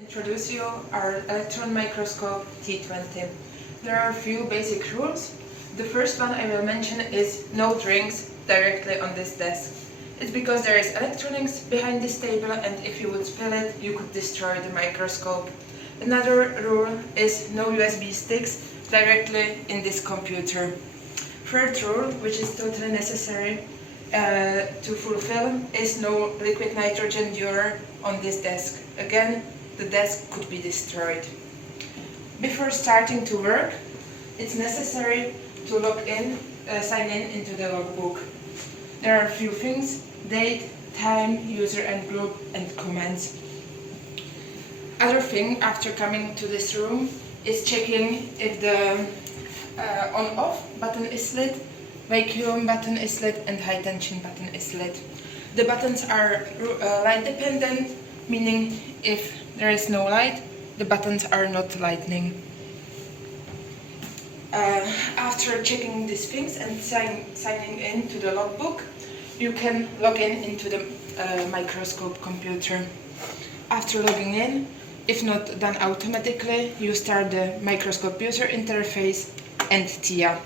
Introduce you our electron microscope T20. There are a few basic rules. The first one I will mention is no drinks directly on this desk. It's because there is electronics behind this table, and if you would spill it, you could destroy the microscope. Another rule is no USB sticks directly in this computer. Third rule, which is totally necessary to fulfill, is no liquid nitrogen dewar on this desk. Again, the desk could be destroyed. Before starting to work, it's necessary to sign in into the logbook. There are a few things: date, time, user and group, and comments. Other thing after coming to this room is checking if the on-off button is lit, vacuum button is lit, and high tension button is lit. The buttons are light dependent, meaning if there is no light, the buttons are not lightning. After checking these things and signing in to the logbook, you can log in into the microscope computer. After logging in, if not done automatically, you start the microscope user interface and TIA.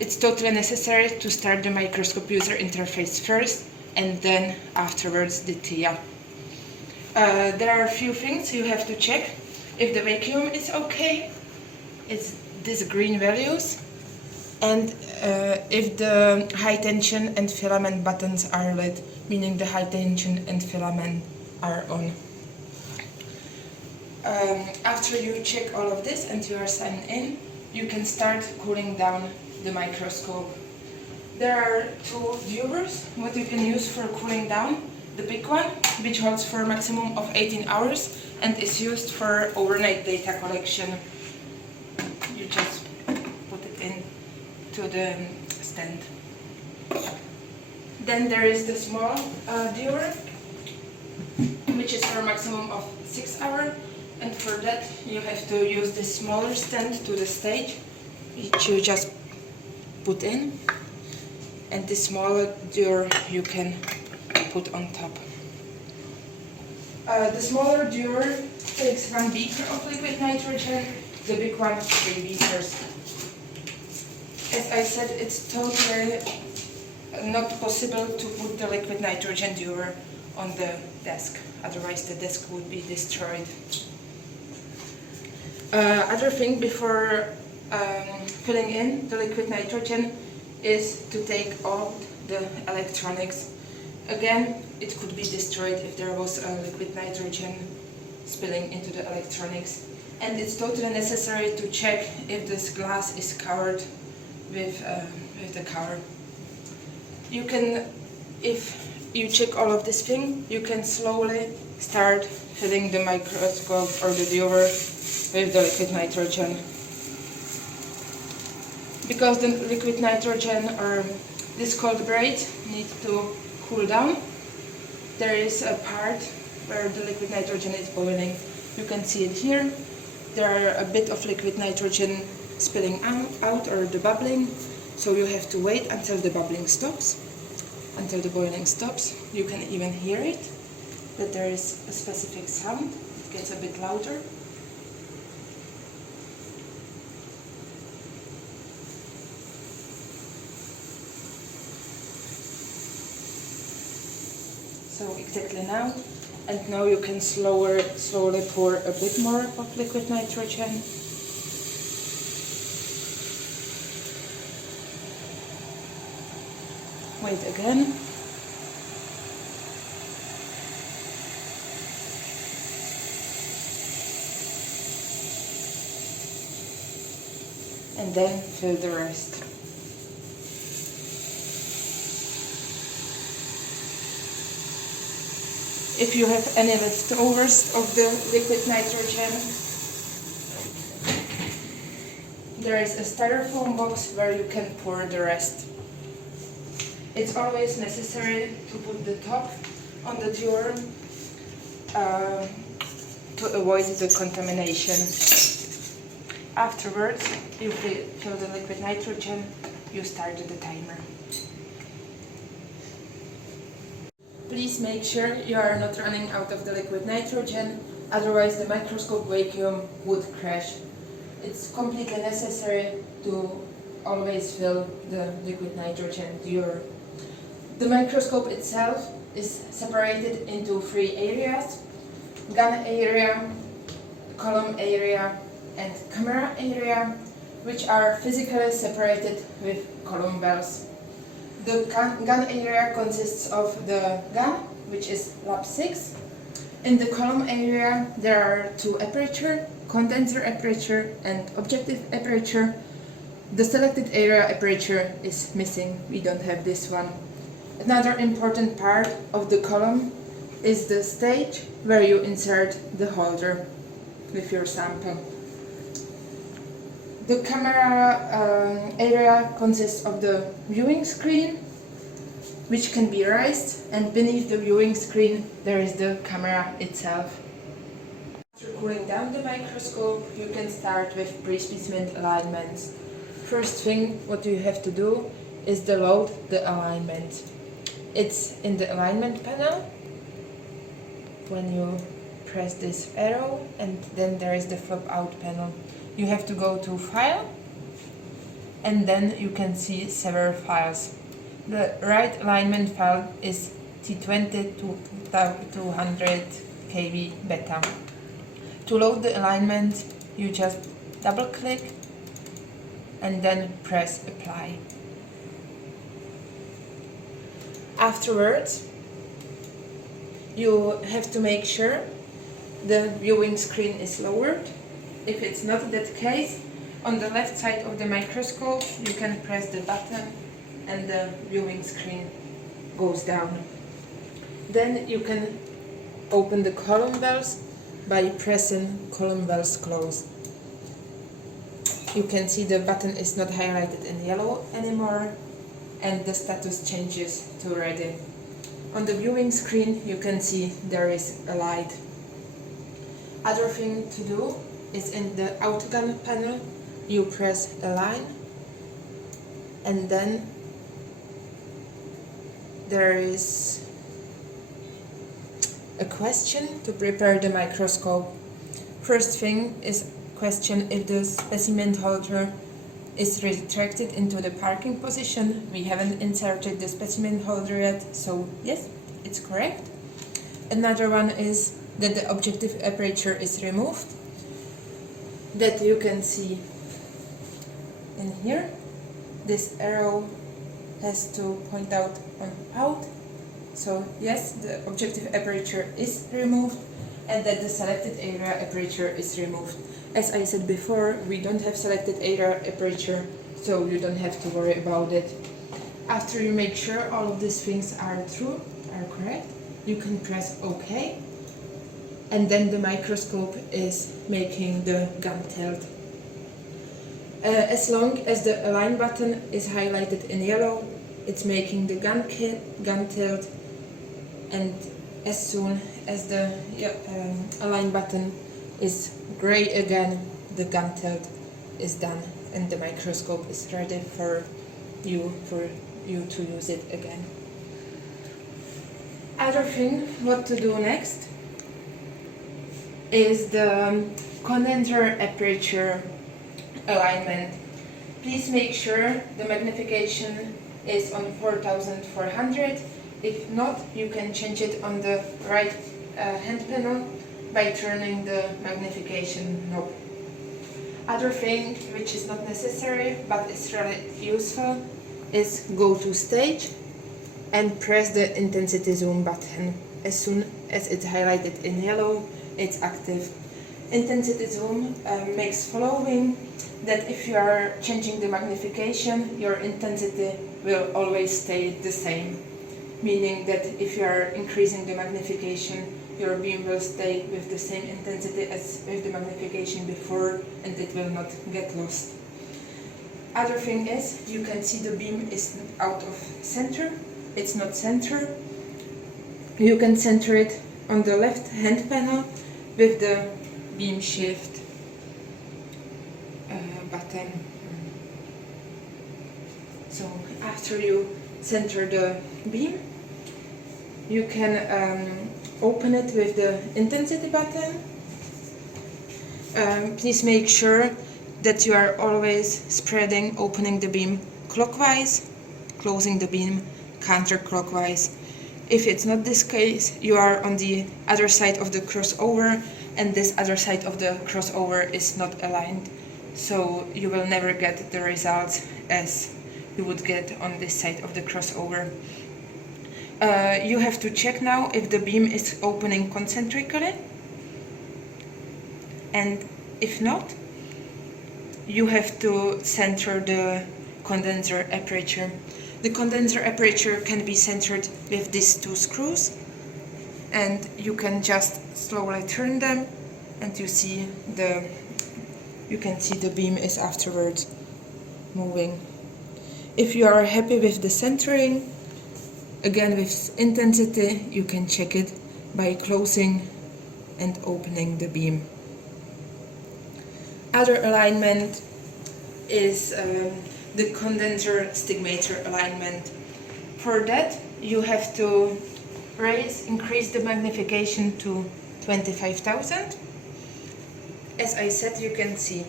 It's totally necessary to start the microscope user interface first and then afterwards the TIA. There are a few things you have to check. If the vacuum is okay, it's these green values, and if the high tension and filament buttons are lit, meaning the high tension and filament are on. After you check all of this and you are signed in, you can start cooling down the microscope. There are two viewers what you can use for cooling down. The big one, which holds for a maximum of 18 hours and is used for overnight data collection. You just put it in to the stand. Then there is the small viewer, which is for a maximum of 6 hours, and for that you have to use this smaller stand to the stage, which you just put in, and the smaller viewer you can put on top. The smaller viewer takes 1 beaker of liquid nitrogen, the big one 3 beakers. As I said, it's totally not possible to put the liquid nitrogen viewer on the desk, otherwise the desk would be destroyed. Other thing before filling in the liquid nitrogen is to take out the electronics. Again, it could be destroyed if there was liquid nitrogen spilling into the electronics. And it's totally necessary to check if this glass is covered with the cover. You can, if you check all of this thing, you can slowly start filling the microscope or the viewer with the liquid nitrogen. Because the liquid nitrogen or this cold braid needs to cool down, there is a part where the liquid nitrogen is boiling. You can see it here. There are a bit of liquid nitrogen spilling out or the bubbling, so you have to wait until the bubbling stops, until the boiling stops. You can even hear it, that there is a specific sound. It gets a bit louder. So exactly now, and now you can slowly pour a bit more of liquid nitrogen. Wait again. And then fill the rest. If you have any leftovers of the liquid nitrogen, there is a styrofoam box where you can pour the rest. It's always necessary to put the top on the viewer to avoid the contamination. Afterwards, you fill the liquid nitrogen, you start the timer. Please make sure you are not running out of the liquid nitrogen otherwise the microscope vacuum would crash. It's completely necessary to always fill the liquid nitrogen dewar. The microscope itself is separated into 3 areas: gun area, column area, and camera area, which are physically separated with column wells. The gun area consists of the gun, which is lab 6. In the column area there are 2 aperture, condenser aperture and objective aperture. The selected area aperture is missing, we don't have this one. Another important part of the column is the stage where you insert the holder with your sample. The camera area consists of the viewing screen, which can be raised, and beneath the viewing screen there is the camera itself. After cooling down the microscope, you can start with pre-specimen alignments. First thing what you have to do is to load the alignment. It's in the alignment panel. When you press this arrow, and then there is the flip out panel. You have to go to File, and then you can see several files. The right alignment file is T20 to 200 kb beta. To load the alignment, you just double click and then press Apply. Afterwards, you have to make sure the viewing screen is lowered. If it's not that case, on the left side of the microscope you can press the button and the viewing screen goes down. Then you can open the column wells by pressing column wells close. You can see the button is not highlighted in yellow anymore and the status changes to ready. On the viewing screen you can see there is a light. Other thing to do is in the outgun panel you press Align, and then there is a question to prepare the microscope. First thing is question if the specimen holder is retracted into the parking position. We haven't inserted the specimen holder yet, so yes, it's correct. Another one is that the objective aperture is removed. That you can see in here. This arrow has to point out on out. So yes, the objective aperture is removed, and that the selected area aperture is removed. As I said before, we don't have selected area aperture, so you don't have to worry about it. After you make sure all of these things are true, are correct, you can press OK, and then the microscope is making the gun tilt. As long as the Align button is highlighted in yellow, it's making the gun tilt, and as soon as the Align button is gray again, the gun tilt is done and the microscope is ready for you to use it again. Other thing what to do next is the condenser aperture alignment. Please make sure the magnification is on 4400. If not, you can change it on the right hand panel by turning the magnification knob. Other thing which is not necessary but is really useful is go to stage and press the intensity zoom button. As soon as it's highlighted in yellow, it's active. Intensity zoom makes following that if you are changing the magnification, your intensity will always stay the same. Meaning that if you are increasing the magnification, your beam will stay with the same intensity as with the magnification before, and it will not get lost. Other thing is, you can see the beam is out of center. It's not center. You can center it on the left hand panel with the beam shift button. So after you center the beam, you can open it with the intensity button Please make sure that you are always opening the beam clockwise, closing the beam counterclockwise. If it's not this case, you are on the other side of the crossover, and this other side of the crossover is not aligned. So you will never get the results as you would get on this side of the crossover. You have to check now if the beam is opening concentrically, and if not, you have to center the condenser aperture. The condenser aperture can be centered with these two screws, and you can just slowly turn them, and you can see the beam is afterwards moving. If you are happy with the centering, again with intensity, you can check it by closing and opening the beam. Other alignment is the condenser stigmator alignment. For that, you have to increase the magnification to 25,000. As I said, you can see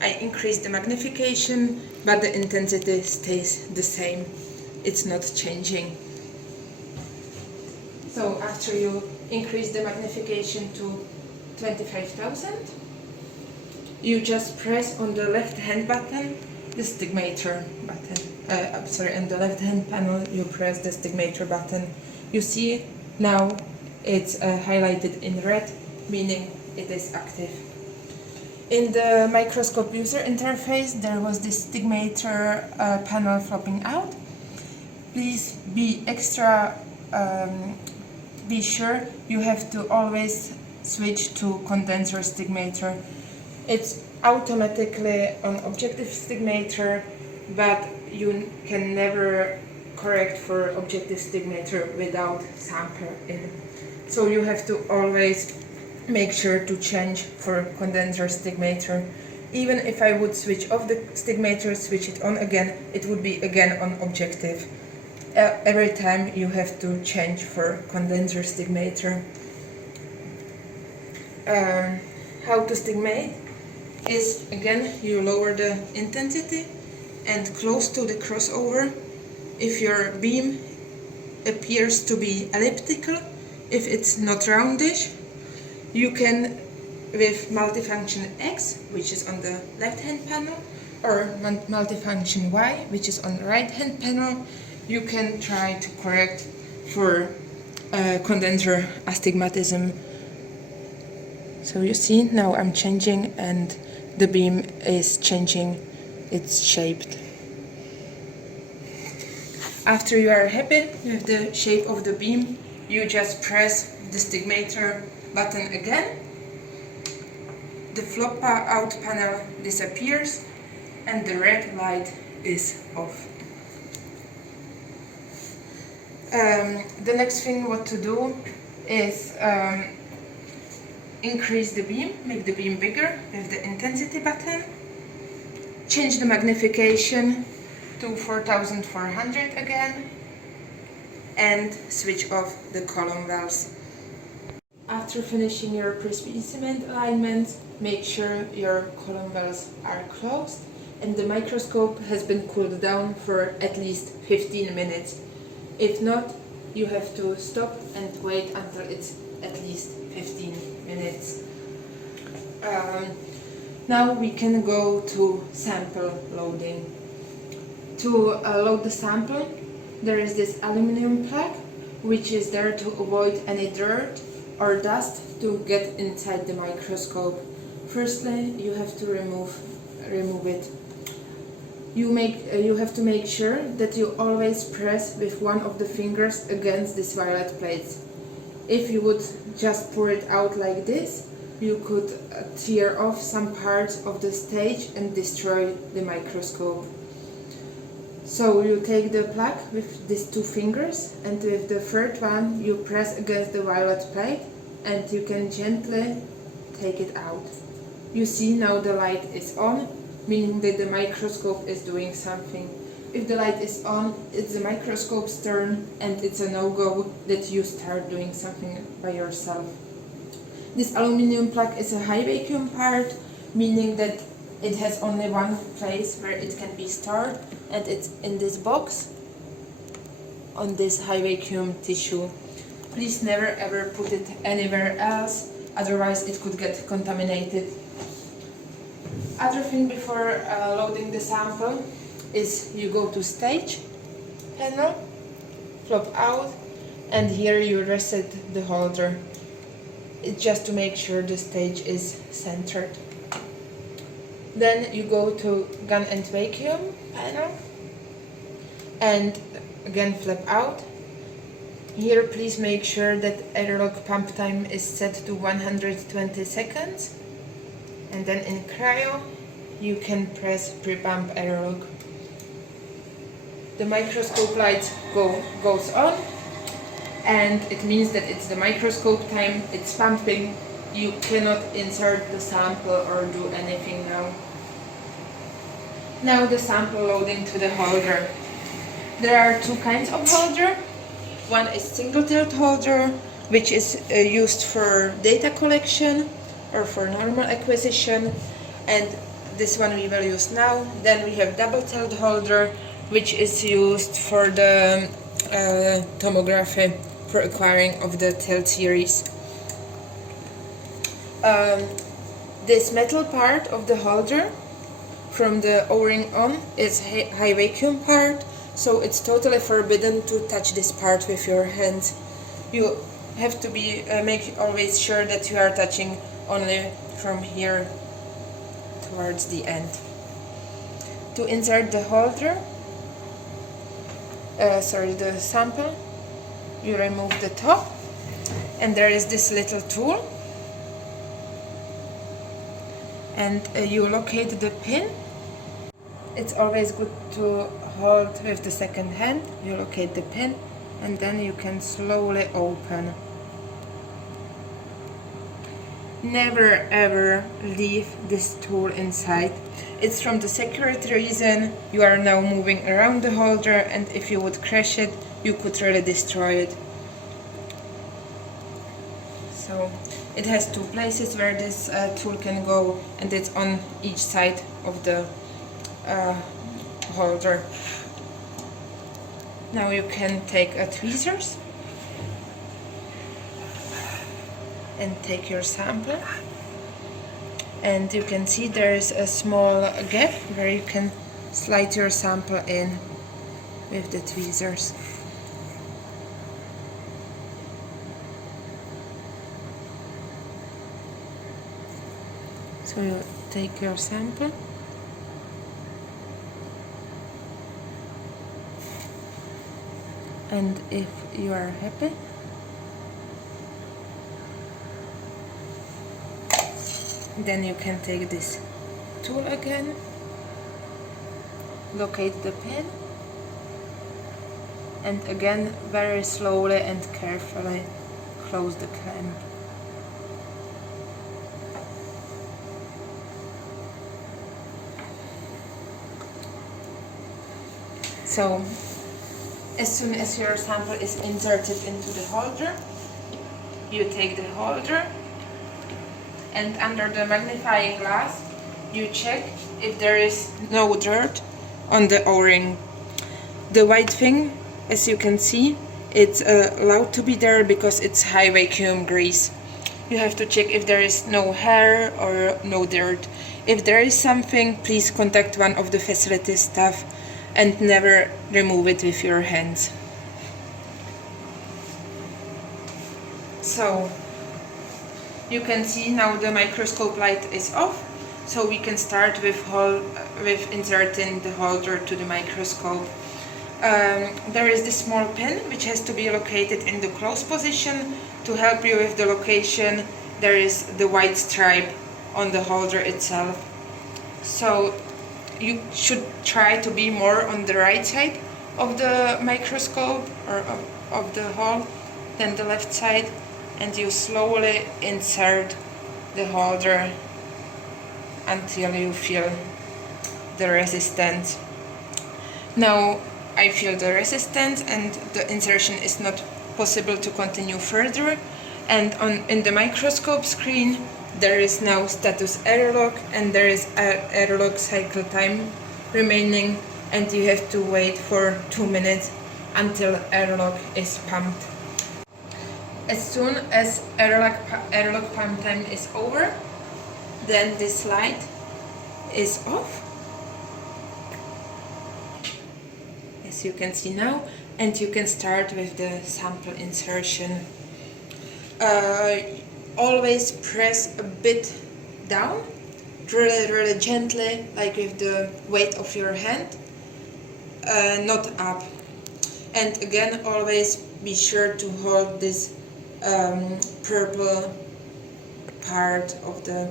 I increased the magnification, but the intensity stays the same. It's not changing. So after you increase the magnification to 25,000, you just press on the left hand button the stigmator button. On the left hand panel you press the stigmator button. You see now it's highlighted in red, meaning it is active. In the microscope user interface there was this stigmator panel flopping out. Please be sure you have to always switch to condenser stigmator. It's automatically on objective stigmator, but you can never correct for objective stigmator without sample in. So you have to always make sure to change for condenser stigmator. Even if I would switch off the stigmator, switch it on again, it would be again on objective. Every time you have to change for condenser stigmator. How to stigmate is, again, you lower the intensity and close to the crossover. If your beam appears to be elliptical, if it's not roundish, you can, with multifunction X, which is on the left hand panel, or multifunction Y, which is on the right hand panel, you can try to correct for condenser astigmatism. So you see, now I'm changing and the beam is changing its shape. After you are happy with the shape of the beam, you just press the stigmator button again. The flop out panel disappears and the red light is off. The next thing what to do is increase the beam, make the beam bigger with the intensity button, change the magnification to 4400 again, and switch off the column valves. After finishing your pre-speciment alignment, make sure your column valves are closed and the microscope has been cooled down for at least 15 minutes. If not, you have to stop and wait until it's at least 15 minutes. Now we can go to sample loading. To load the sample, there is this aluminum plug which is there to avoid any dirt or dust to get inside the microscope. Firstly, you have to remove it. You have to make sure that you always press with one of the fingers against these violet plates. If you would just pour it out like this, you could tear off some parts of the stage and destroy the microscope. So you take the plug with these two fingers, and with the third one you press against the violet plate and you can gently take it out. You see now the light is on, meaning that the microscope is doing something. If the light is on, it's the microscope's turn and it's a no-go that you start doing something by yourself. This aluminum plug is a high vacuum part, meaning that it has only one place where it can be stored, and it's in this box on this high vacuum tissue. Please never ever put it anywhere else, otherwise it could get contaminated. Other thing before loading the sample is you go to stage panel, flop out, and here you reset the holder. It's just to make sure the stage is centered. Then you go to gun and vacuum panel and again flap out. Here please make sure that airlock pump time is set to 120 seconds, and then in cryo you can press pre-pump airlock. The microscope light goes on, and it means that it's the microscope time, it's pumping. You cannot insert the sample or do anything now. Now the sample loading to the holder. There are two kinds of holder. One is single tilt holder, which is used for data collection or for normal acquisition, and this one we will use now. Then we have double tilt holder, which is used for the tomography, for acquiring of the tilt series. This metal part of the holder from the O-ring on is high vacuum part, so it's totally forbidden to touch this part with your hands. You have to make always sure that you are touching only from here towards the end. To insert the holder, the sample, you remove the top, and there is this little tool, and you locate the pin. It's always good to hold with the second hand. You locate the pin, and then you can slowly open. Never ever leave this tool inside. It's from the security reason. You are now moving around the holder, and if you would crash it, you could really destroy it. So it has two places where this tool can go, and it's on each side of the holder. Now you can take tweezers and take your sample, and you can see there is a small gap where you can slide your sample in with the tweezers. So you take your sample and if you are happy, then you can take this tool again, locate the pin, and again very slowly and carefully close the clamp. So as soon as your sample is inserted into the holder, you take the holder, and under the magnifying glass you check if there is no dirt on the O-ring. The white thing, as you can see, it's allowed to be there because it's high vacuum grease. You have to check if there is no hair or no dirt. If there is something, please contact one of the facility staff and never remove it with your hands. So you can see now the microscope light is off, so we can start with inserting the holder to the microscope. There is this small pin which has to be located in the close position. To help you with the location, there is the white stripe on the holder itself. So you should try to be more on the right side of the microscope or of the hole than the left side, and you slowly insert the holder until you feel the resistance. Now I feel the resistance and the insertion is not possible to continue further. And in the microscope screen there is now status error log, and there is error log cycle time remaining, and you have to wait for 2 minutes until error log is pumped. As soon as error log pump time is over, then this light is off, as you can see now, and you can start with the sample insertion. Always press a bit down, really gently, like with the weight of your hand, not up. And again, always be sure to hold this purple part of the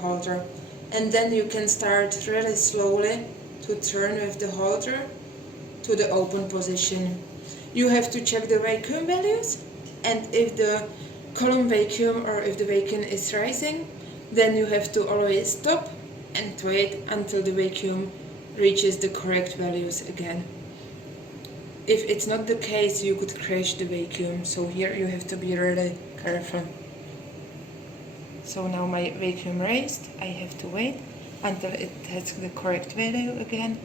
holder, and then you can start really slowly to turn with the holder to the open position. You have to check the vacuum values, and if the column vacuum or if the vacuum is rising, then you have to always stop and wait until the vacuum reaches the correct values again. If it's not the case, you could crash the vacuum, so here you have to be really careful. So now my vacuum raised, I have to wait until it has the correct value again,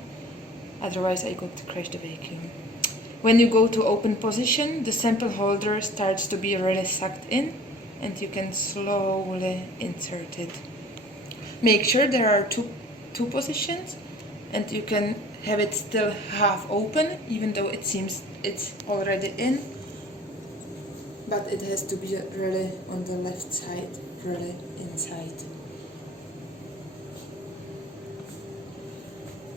otherwise I could crash the vacuum. When you go to open position, the sample holder starts to be really sucked in, and you can slowly insert it. Make sure there are two positions, and you can have it still half open, even though it seems it's already in, but it has to be really on the left side, really inside.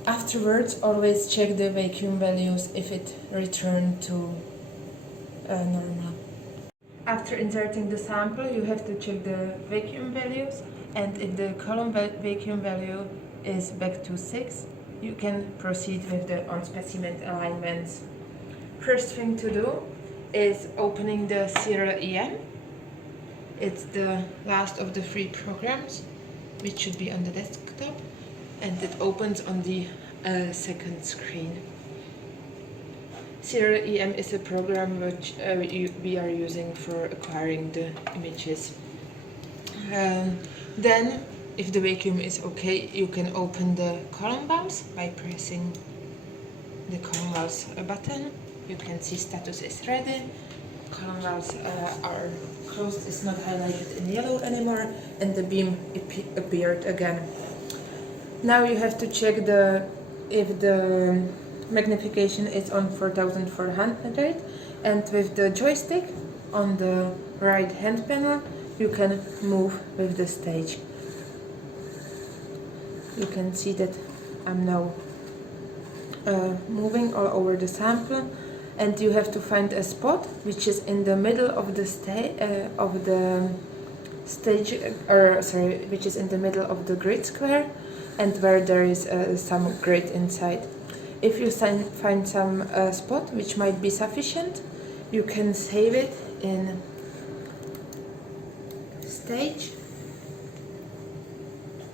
Afterwards, always check the vacuum values if it returned to normal. After inserting the sample, you have to check the vacuum values, and if the column vacuum value is back to 6, you can proceed with the on-specimen alignments. First thing to do is opening the serial EM. It's the last of the 3 programs, which should be on the desktop, and it opens on the second screen. Serial EM is a program which we are using for acquiring the images. Then, if the vacuum is okay, you can open the column valves by pressing the column valves button. You can see status is ready, column valves are closed, it's not highlighted in yellow anymore, and the beam appeared again. Now you have to check if the magnification is on 4400, and with the joystick on the right hand panel you can move with the stage. You can see that I'm now moving all over the sample, and you have to find a spot which is in the middle of the which is in the middle of the grid square, and where there is some grid inside. If you find some spot which might be sufficient, you can save it in stage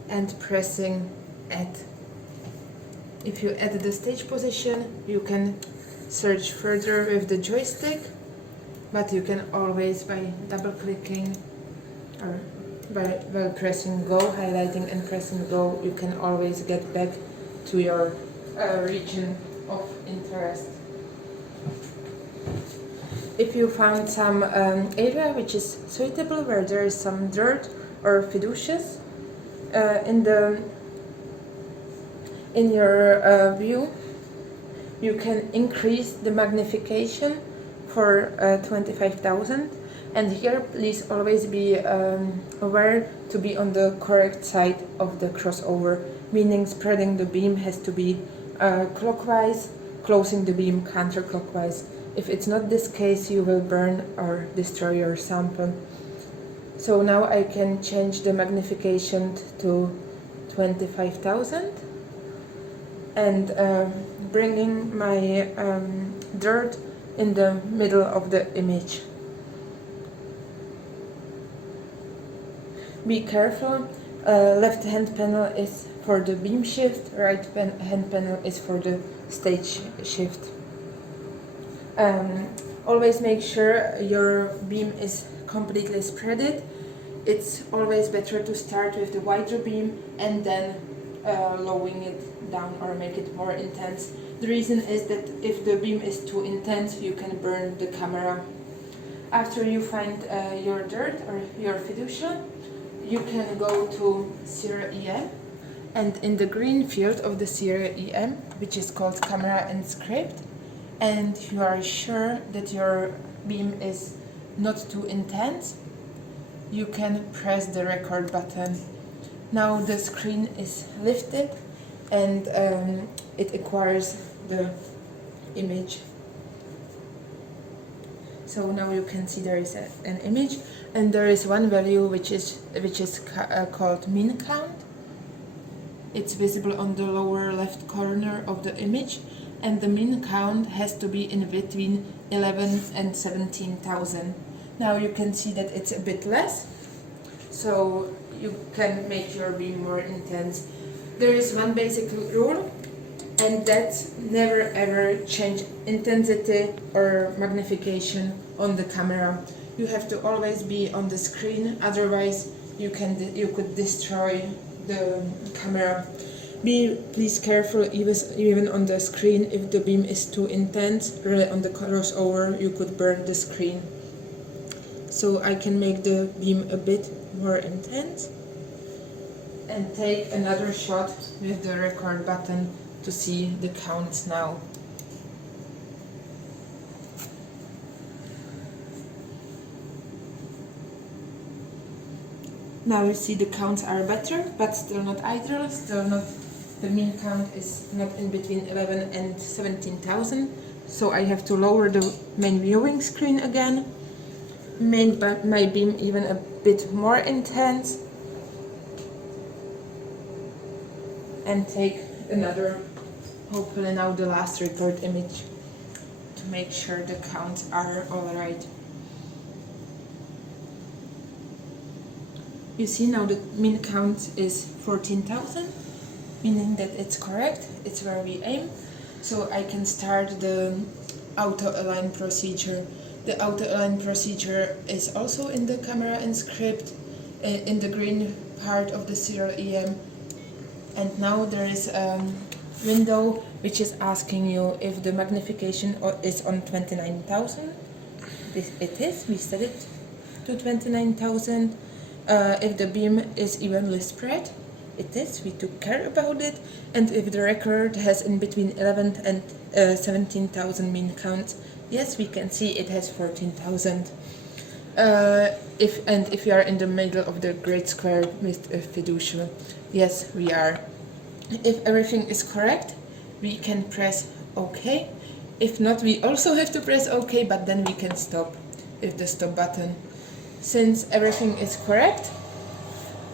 and pressing add. If you add the stage position, you can search further with the joystick, but you can always, by double clicking or by pressing go, highlighting and pressing go, you can always get back to your region of interest. If you found some area which is suitable, where there is some dirt or fiducious in your view, you can increase the magnification for 25,000. And here, please always be aware to be on the correct side of the crossover, meaning spreading the beam has to be clockwise, closing the beam counterclockwise. If it's not this case, you will burn or destroy your sample. So now I can change the magnification to 25,000 and bringing my dirt in the middle of the image. Be careful, left hand panel is for the beam shift, right hand panel is for the stage shift. Always make sure your beam is completely spreaded. It's always better to start with the wider beam and then lowering it down or make it more intense. The reason is that if the beam is too intense, you can burn the camera. After you find your dirt or your fiducia, you can go to serial EM, and in the green field of the serial EM, which is called camera and script, and you are sure that your beam is not too intense, you can press the record button. Now the screen is lifted and it acquires the image. So now you can see there is an image, and there is one value which is called min count. It's visible on the lower left corner of the image, and the min count has to be in between 11 and 17,000. Now you can see that it's a bit less, so you can make your beam more intense. There is one basic rule, and that's never ever change intensity or magnification on the camera. You have to always be on the screen, otherwise you could destroy the camera. Be please careful even on the screen. If the beam is too intense, really on the crossover, you could burn the screen. So I can make the beam a bit more intense and take another shot with the record button to see the counts now. Now you see the counts are better, but still not ideal, the mean count is not in between 11 and 17,000, so I have to lower the main viewing screen again, make my beam even a bit more intense, and take another, hopefully now the last record image, to make sure the counts are alright. You see now the min count is 14,000, meaning that it's correct, it's where we aim. So I can start the auto-align procedure. The auto-align procedure is also in the camera and script, in the green part of the serial EM. And now there is a window which is asking you if the magnification is on 29,000. It is, we set it to 29,000. If the beam is evenly spread, it is, we took care about it. And if the record has in between 11 and 17,000 mean count, yes, we can see it has 14,000. If you are in the middle of the grid square with a fiducia, yes, we are. If everything is correct, we can press OK. If not, we also have to press OK, but then we can stop with the stop button. Since everything is correct,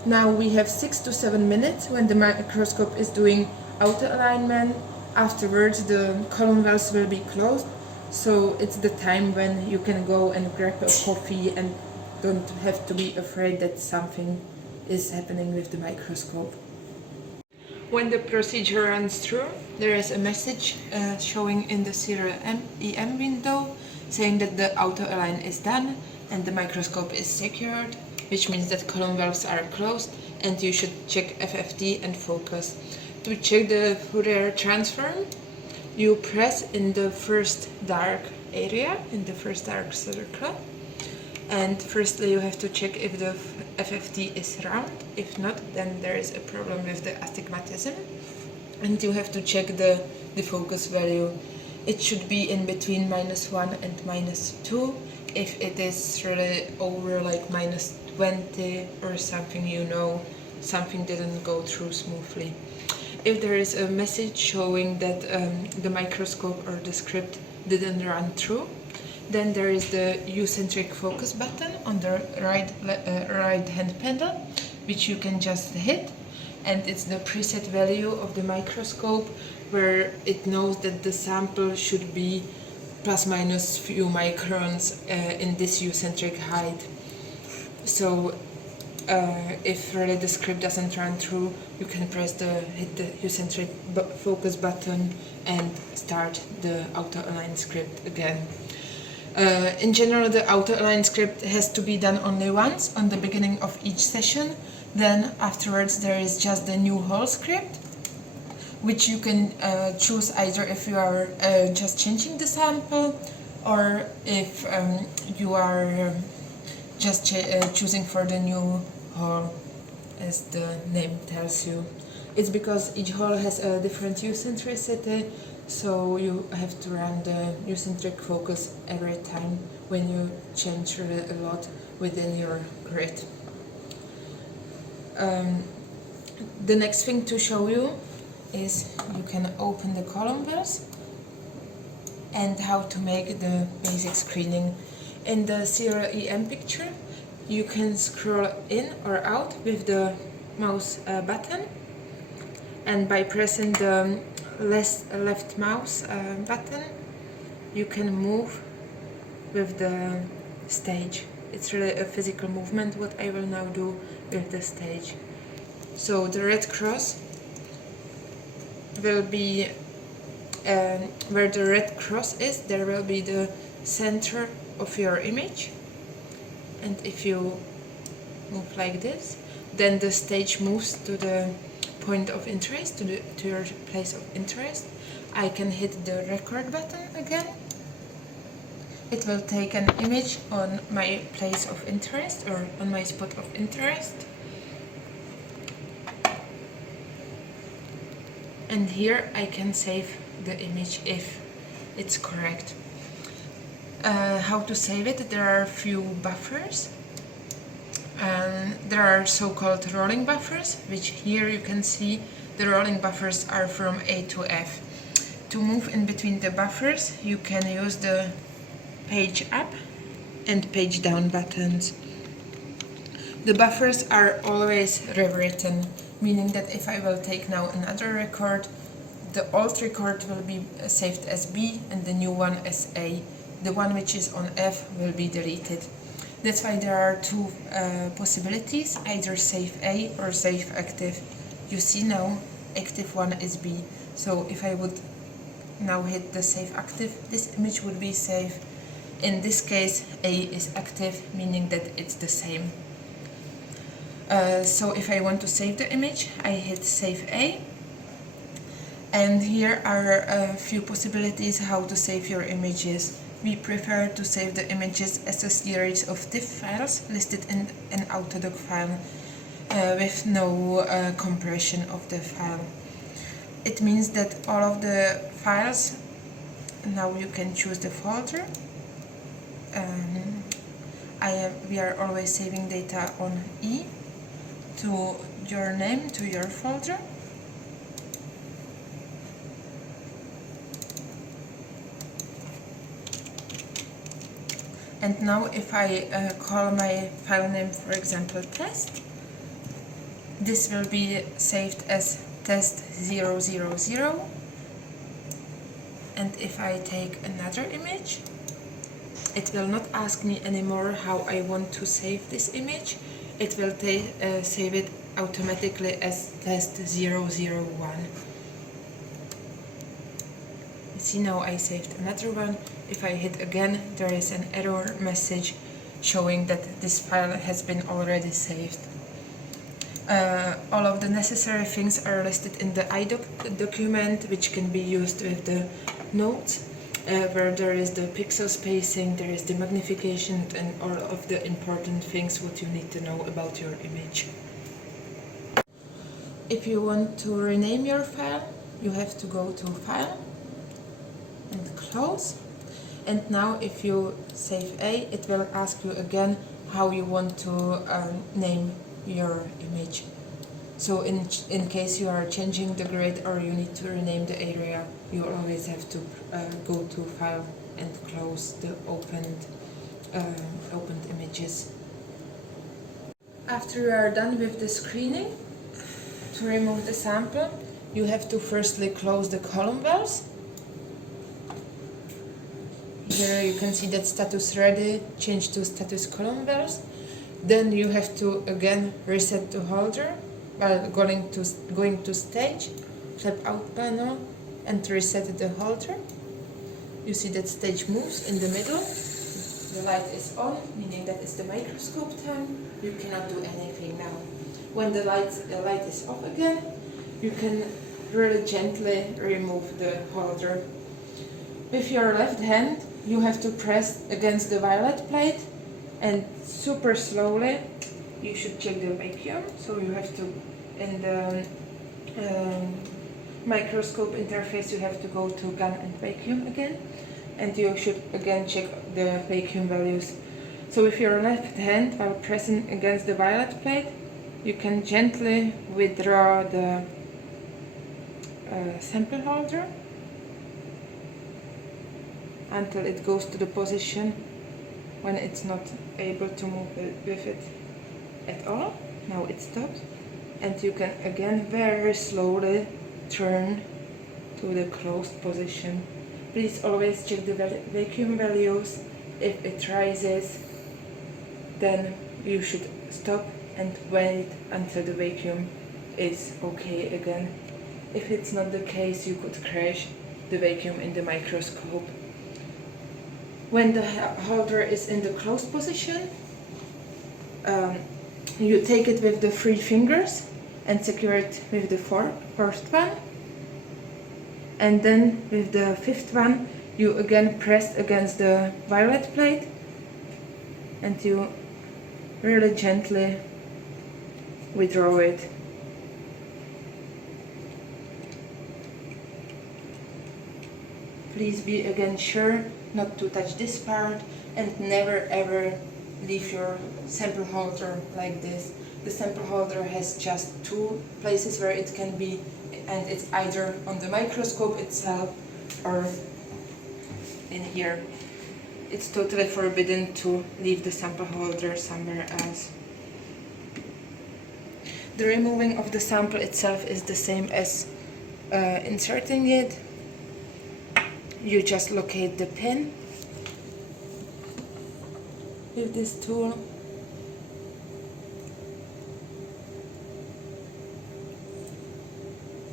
now we have 6 to 7 minutes when the microscope is doing auto-alignment. Afterwards the column valves will be closed, so it's the time when you can go and grab a coffee and don't have to be afraid that something is happening with the microscope. When the procedure runs through, there is a message showing in the serial EM window saying that the auto-align is done and the microscope is secured, which means that column valves are closed and you should check FFT and focus. To check the Fourier transform, you press in the first dark area, in the first dark circle, and firstly you have to check if the FFT is round. If not, then there is a problem with the astigmatism, and you have to check the focus value. It should be in between -1 and -2. If it is really over like -20 or something, you know something didn't go through smoothly. If there is a message showing that the microscope or the script didn't run through, then there is the U-centric focus button on the right hand panel, which you can just hit, and it's the preset value of the microscope where it knows that the sample should be plus minus few microns in this U-centric height. So if really the script doesn't run through, you can hit the U-centric focus button and start the auto-align script again. In general, the auto-align script has to be done only once on the beginning of each session. Then afterwards there is just the new whole script, which you can choose either if you are just changing the sample, or if you are just choosing for the new hole, as the name tells you. It's because each hole has a different U-centricity, so you have to run the U-centric focus every time when you change really a lot within your grid. The next thing to show you is you can open the column bells and how to make the basic screening. In the serial EM picture, you can scroll in or out with the mouse button, and by pressing the left mouse button, you can move with the stage. It's really a physical movement, what I will now do with the stage. So the red cross will be where the red cross is, there will be the center of your image, and if you move like this, then the stage moves to the point of interest, to your place of interest. I can hit the record button again. It will take an image on my place of interest or on my spot of interest. And here I can save the image if it's correct. How to save it? There are a few buffers. There are so-called rolling buffers, which here you can see the rolling buffers are from A to F. To move in between the buffers, you can use the page up and page down buttons. The buffers are always rewritten, meaning that if I will take now another record, the old record will be saved as B and the new one as A. The one which is on F will be deleted. That's why there are two possibilities, either save A or save active. You see now, active one is B. So if I would now hit the save active, this image would be saved. In this case, A is active, meaning that it's the same. So if I want to save the image, I hit save A. And here are a few possibilities how to save your images. We prefer to save the images as a series of TIFF files listed in an Autodoc file with no compression of the file. It means that all of the files, now you can choose the folder. We are always saving data on E, to your name, to your folder. And now if I call my file name, for example, test, this will be saved as test000. And if I take another image, it will not ask me anymore how I want to save this image. It will save it automatically as test001. You see, now I saved another one. If I hit again, there is an error message showing that this file has been already saved. All of the necessary things are listed in the iDoc document, which can be used with the notes, where there is the pixel spacing, there is the magnification, and all of the important things what you need to know about your image. If you want to rename your file, you have to go to File and Close. And now if you save A, it will ask you again how you want to name your image. So in case you are changing the grid or you need to rename the area, you always have to go to File and Close the opened images. After you are done with the screening, to remove the sample, you have to firstly close the column bells. Here you can see that status ready, change to status column bells. Then you have to again reset the holder while going to stage, flap out panel and reset the holder. You see that stage moves in the middle. The light is on, meaning that it's the microscope time. You cannot do anything now. When the light is off again, you can really gently remove the holder. With your left hand, you have to press against the violet plate and super slowly. You should check the vacuum, so you have to, in the microscope interface, you have to go to gun and vacuum again, and you should again check the vacuum values. So with your left hand, while pressing against the violet plate, you can gently withdraw the sample holder until it goes to the position when it's not able to move with it at all. Now it stops, and you can again very slowly turn to the closed position. Please always check the vacuum values. If it rises, then you should stop and wait until the vacuum is okay again. If it's not the case, you could crash the vacuum in the microscope. When the holder is in the closed position, you take it with the 3 fingers and secure it with the fourth one. And then with the 5th one, you again press against the violet plate and you really gently withdraw it. Please be again sure not to touch this part and never ever leave your sample holder like this. The sample holder has just 2 places where it can be, and it's either on the microscope itself or in here. It's totally forbidden to leave the sample holder somewhere else. The removing of the sample itself is the same as inserting it. You just locate the pin with this tool.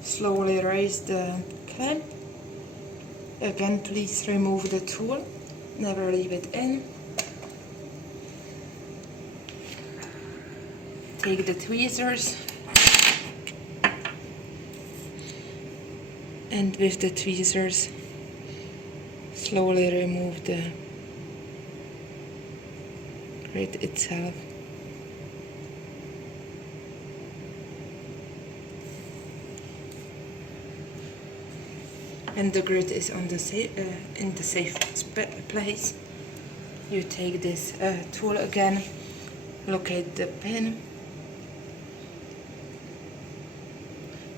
Slowly raise the clamp. Again, please remove the tool, never leave it in. Take the tweezers and with the tweezers slowly remove the grid itself. And the grid is on the in the safe place. You take this tool again, locate the pin,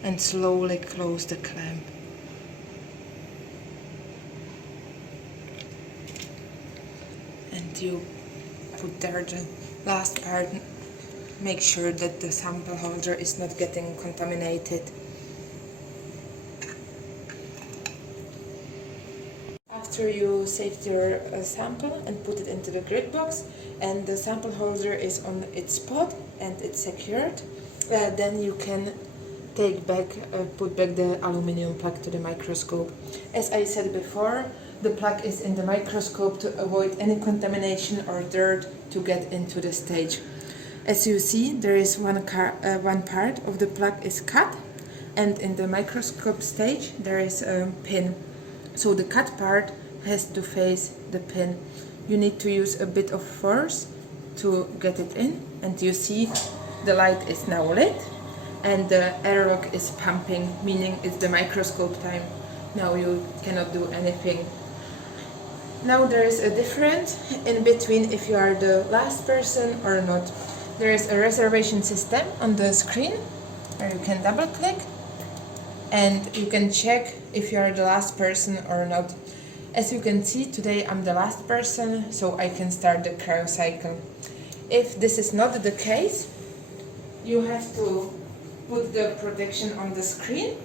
and slowly close the clamp. And you put there the last part. Make sure that the sample holder is not getting contaminated. After you saved your sample and put it into the grid box and the sample holder is on its spot and it's secured, then you can put back the aluminum plug to the microscope. As I said before, the plug is in the microscope to avoid any contamination or dirt to get into the stage. As you see, there is one part of the plug is cut, and in the microscope stage there is a pin. So the cut part has to face the pin. You need to use a bit of force to get it in, and you see the light is now lit and the airlock is pumping, meaning it's the microscope time. Now you cannot do anything. Now there is a difference in between if you are the last person or not. There is a reservation system on the screen where you can double click and you can check if you are the last person or not. As you can see, today I'm the last person, so I can start the cryo cycle. If this is not the case, you have to put the protection on the screen,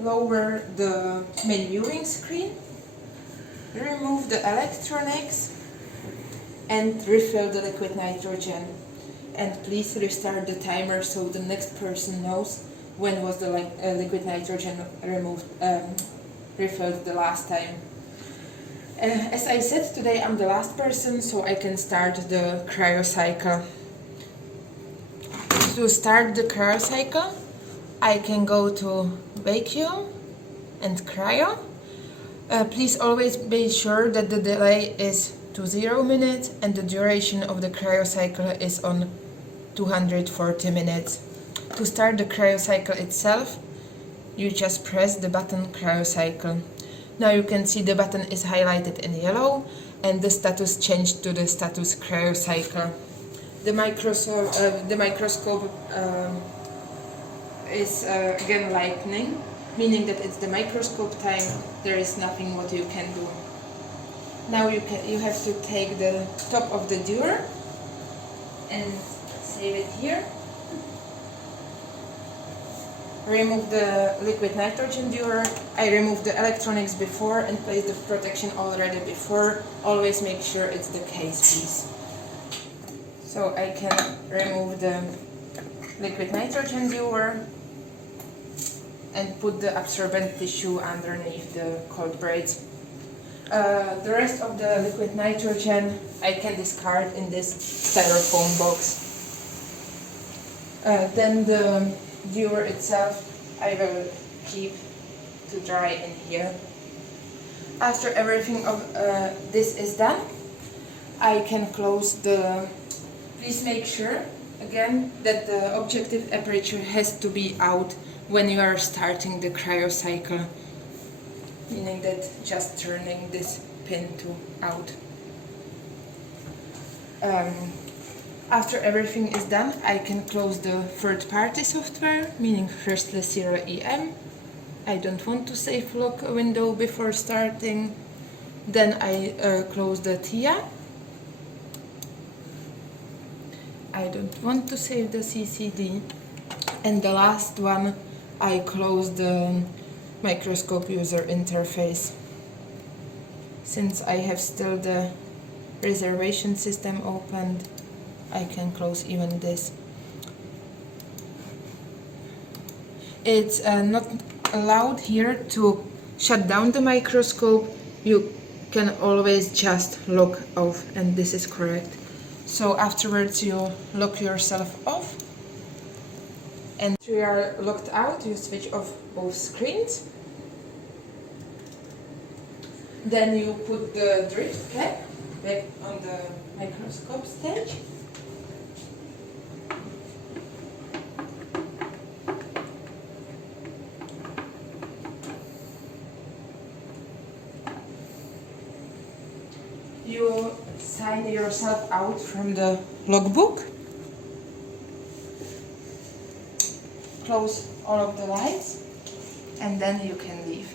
lower the main viewing screen, remove the electronics, and refill the liquid nitrogen. And please restart the timer so the next person knows when was the liquid nitrogen refilled the last time. As I said, today I'm the last person, so I can start the cryo cycle. To start the cryo cycle, I can go to vacuum and cryo. Please always be sure that the delay is to 0 minutes and the duration of the cryo cycle is on 240 minutes. To start the cryo cycle itself, you just press the button cryo cycle. Now you can see the button is highlighted in yellow and the status changed to the status cryo cycle. The microscope is again lightning, meaning that it's the microscope time. There is nothing what you can do. Now you have to take the top of the dewar and save it here. Remove the liquid nitrogen dewar. I removed the electronics before and placed the protection already before. Always make sure it's the case, please. So I can remove the liquid nitrogen dewar and put the absorbent tissue underneath the cold braids. The rest of the liquid nitrogen I can discard in this styrofoam box. Then the dewar itself I will keep to dry in here. After everything of this is done, I can close the... Please make sure again that the objective aperture has to be out when you are starting the cryo cycle, meaning that just turning this pin to out. After everything is done, I can close the third-party software, meaning firstly Serial EM. I don't want to save lock window before starting. Then I close the TIA. I don't want to save the CCD. And the last one, I close the microscope user interface. Since I have still the reservation system opened, I can close even this. It's not allowed here to shut down the microscope. You can always just lock off, and this is correct. So afterwards you lock yourself off, and if you are locked out, you switch off both screens. Then you put the drift cap back on the microscope stage. You sign yourself out from the logbook. Close all of the lights, and then you can leave.